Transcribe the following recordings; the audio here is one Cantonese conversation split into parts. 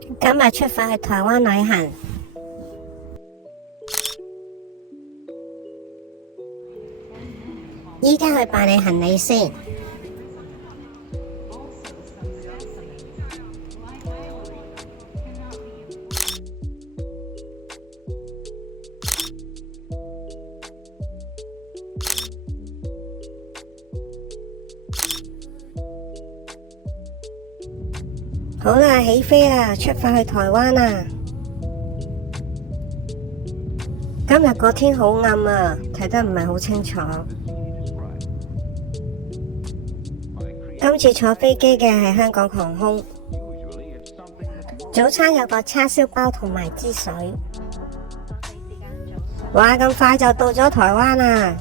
今日出發去台灣旅行，依家去辦理行李先。好啦，起飛啦，出發去台灣啦！今日個天好暗啊，睇得唔係好清楚。今次坐飛機嘅係香港航空，早餐有個叉燒包同埋支水。哇，咁快就到咗台灣啦！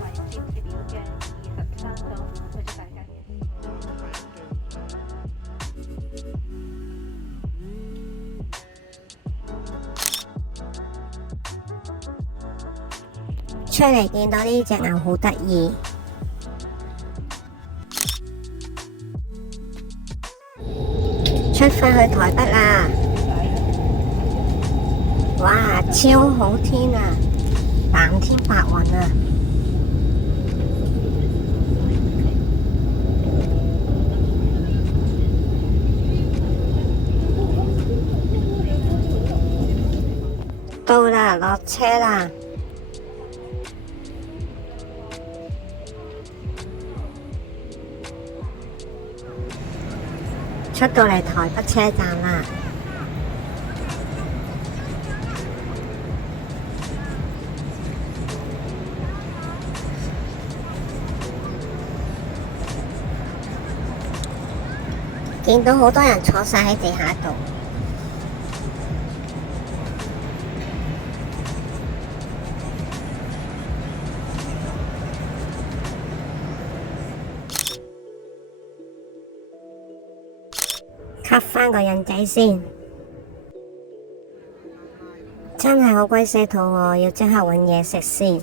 出嚟見到呢隻牛好得意，出發去台北啦！哇，超好天啊，藍天白雲啊！到啦，落車啦！出到嚟台北車站啦，見到好多人坐晒喺地下度。吸返個印仔先，真係好鬼死肚餓，要即刻搵嘢食先。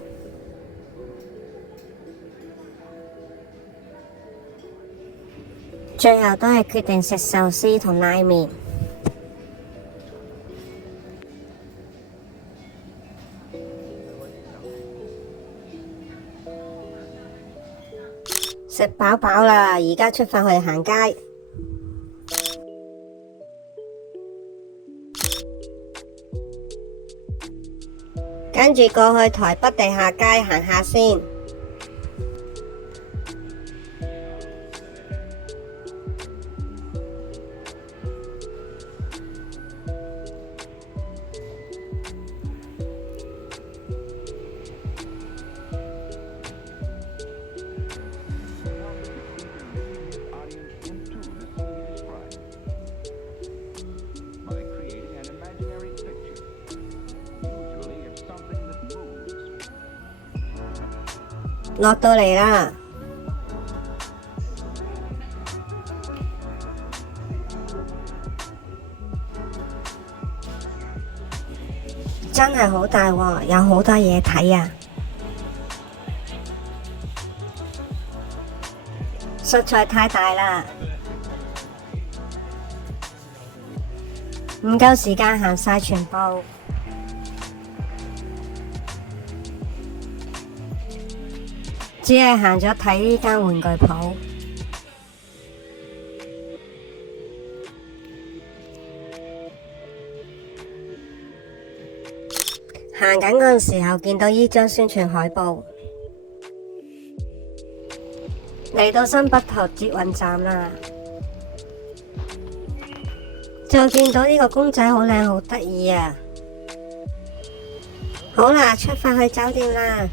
最後都係決定食壽司同拉麵。食飽飽啦，而家出發去行街。跟住過去台北地下街行下先。落到嚟啦，真係好大喎，有好多嘢睇啊！實在太大啦，唔夠時間行晒全部。只係行咗睇呢間玩具鋪，行緊嗰陣時候見到呢張宣傳海報，嚟到新北投捷運站啦，就見到呢個公仔好靚好得意啊！好啦，出發去酒店啦！